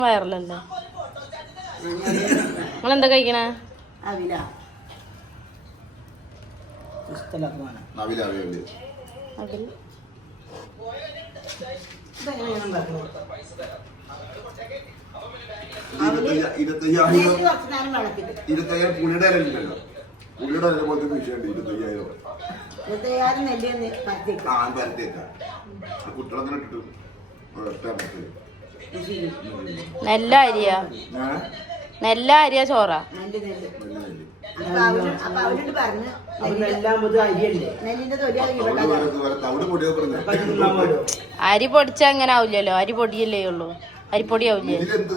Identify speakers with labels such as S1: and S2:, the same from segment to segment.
S1: വയറലല്ലേ നിങ്ങളെന്താ കഴിക്കണേ? നെല്ല അരിയാ നെല്ല അരിയാ ചോറ അരി പൊടിച്ച അങ്ങനെ ആവില്ലല്ലോ. അരി പൊടിയല്ലേ ഉള്ളൂ. അരിപ്പൊടി ആവില്ലേ?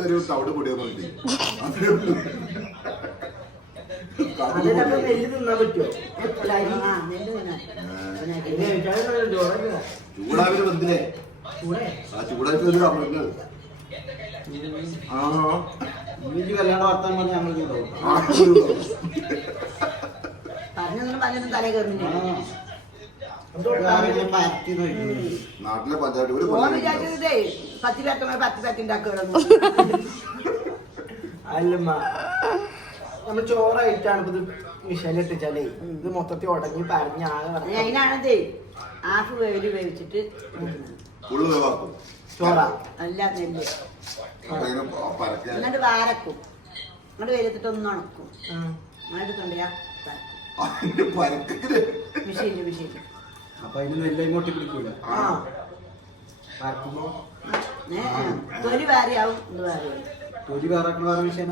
S2: നാട്ടിലെ പഞ്ചായത്ത്
S3: അല്ലമ്മ നമ്മൾ ചോറായിട്ടാണ് ഇത് മിഷനിൽ ഇട്ടിച്ചാലേ ഇത് മൊത്തത്തിൽ ഉടങ്ങി പറഞ്ഞ്
S4: അതിനാണതേ ഹാഫ് വേവില് വേവിച്ചിട്ട്
S3: ചോറ
S4: അല്ല നെല്ല് എന്നിട്ട് വാരക്കും എന്നിട്ട് വെയിലത്തിട്ട് ഒന്ന് ഉണക്കും എന്നിട്ട് തൊണ്ടയാ മിഷീനില്
S3: അപ്പൊ അതിന് നെല്ല് ഇങ്ങോട്ട് പിടിക്കൂല.
S4: തൊലി വേറെയാവും ഇത് വേറെയാവും.
S3: തൊലി വേറെ മിഷീന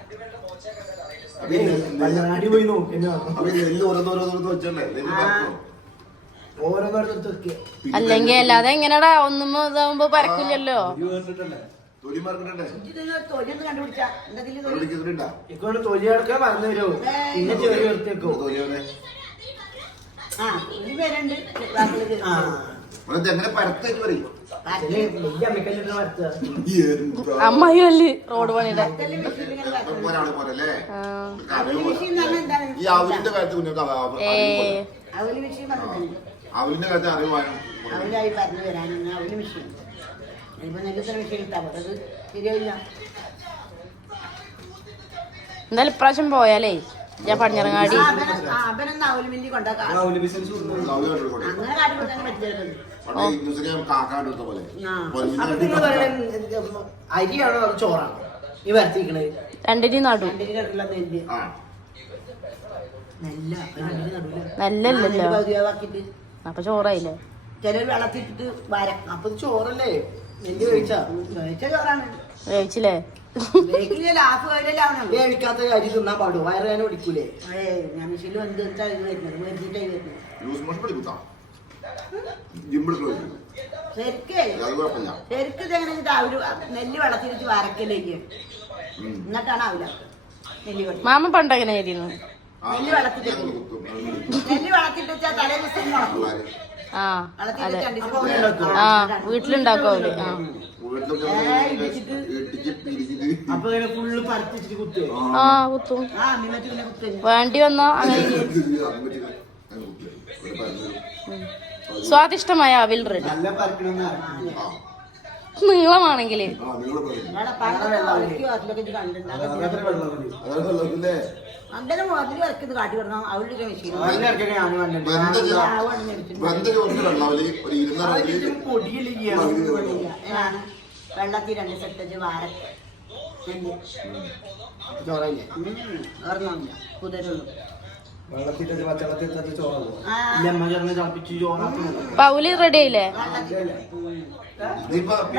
S3: അടി പോയി നോക്കി ഓരോന്നോരത്ത് വെക്കുക.
S1: അല്ലെങ്കിൽ അല്ലാതെ എങ്ങനെയാ ഒന്നും ഇതാവുമ്പോ പരക്കില്ലല്ലോ.
S3: ഇക്കൊണ്ട് തൊലി അടക്കാൻ പറഞ്ഞു തരുമോ? പിന്നെ ചെറിയ വൃത്തിയൊക്കെ
S1: അമ്മായില്ലേ റോഡ് പണിയുടെ എന്തായാലും ഇപ്രാവശ്യം പോയാലേ ഞാൻ പടിഞ്ഞിറങ്ങാടി
S3: അരിയാണോ അത് ചോറാണോ ഈ വരത്തിക്കണേ?
S1: രണ്ടിനും നടു നല്ലല്ലോ. അപ്പൊ ചോറായില്ലേ?
S4: ചിലർ വെള്ളത്തിട്ടിട്ട് വരാം.
S3: അപ്പൊ ചോറല്ലേ? നെല്ല് കഴിച്ചാ
S4: ചോറാണ്.
S1: വേവിച്ചില്ലേ?
S3: വേവിക്കാത്ത അരി തിന്നാൻ പാടും. വയറുവേന പിടിക്കൂലേ?
S4: ഞാൻ മിഷീനിൽ വന്ന് വരുന്നത് നെല്ല് വെള്ളത്തിലിട്ട് വരക്കലേക്ക് എന്നിട്ടാണ് ആവില്ല നെല്ല് വെള്ളം.
S1: മാമ പണ്ടങ്ങനെ ആയിരുന്നു.
S4: നെല്ല് വെള്ളത്തിട്ട് വെച്ചാൽ തലേ ദിവസം മുളക്കും.
S1: വീട്ടിലുണ്ടാക്കും അവര്. കുത്തും വേണ്ടി വന്നോ അങ്ങനെ. സ്വാദിഷ്ടമായ അവിൽ റെഡി. നീളമാണെങ്കില്
S4: അങ്ങനെ മുതൽ ഇറക്കുന്നത് കാട്ടി പറഞ്ഞാൽ അവളുടെ മെഷീൻ വെള്ളത്തിൽ 2 സെറ്റ് വാരക്ക കുതിരുള്ളൂ.
S1: പൗലി റെഡി ആയില്ലേ?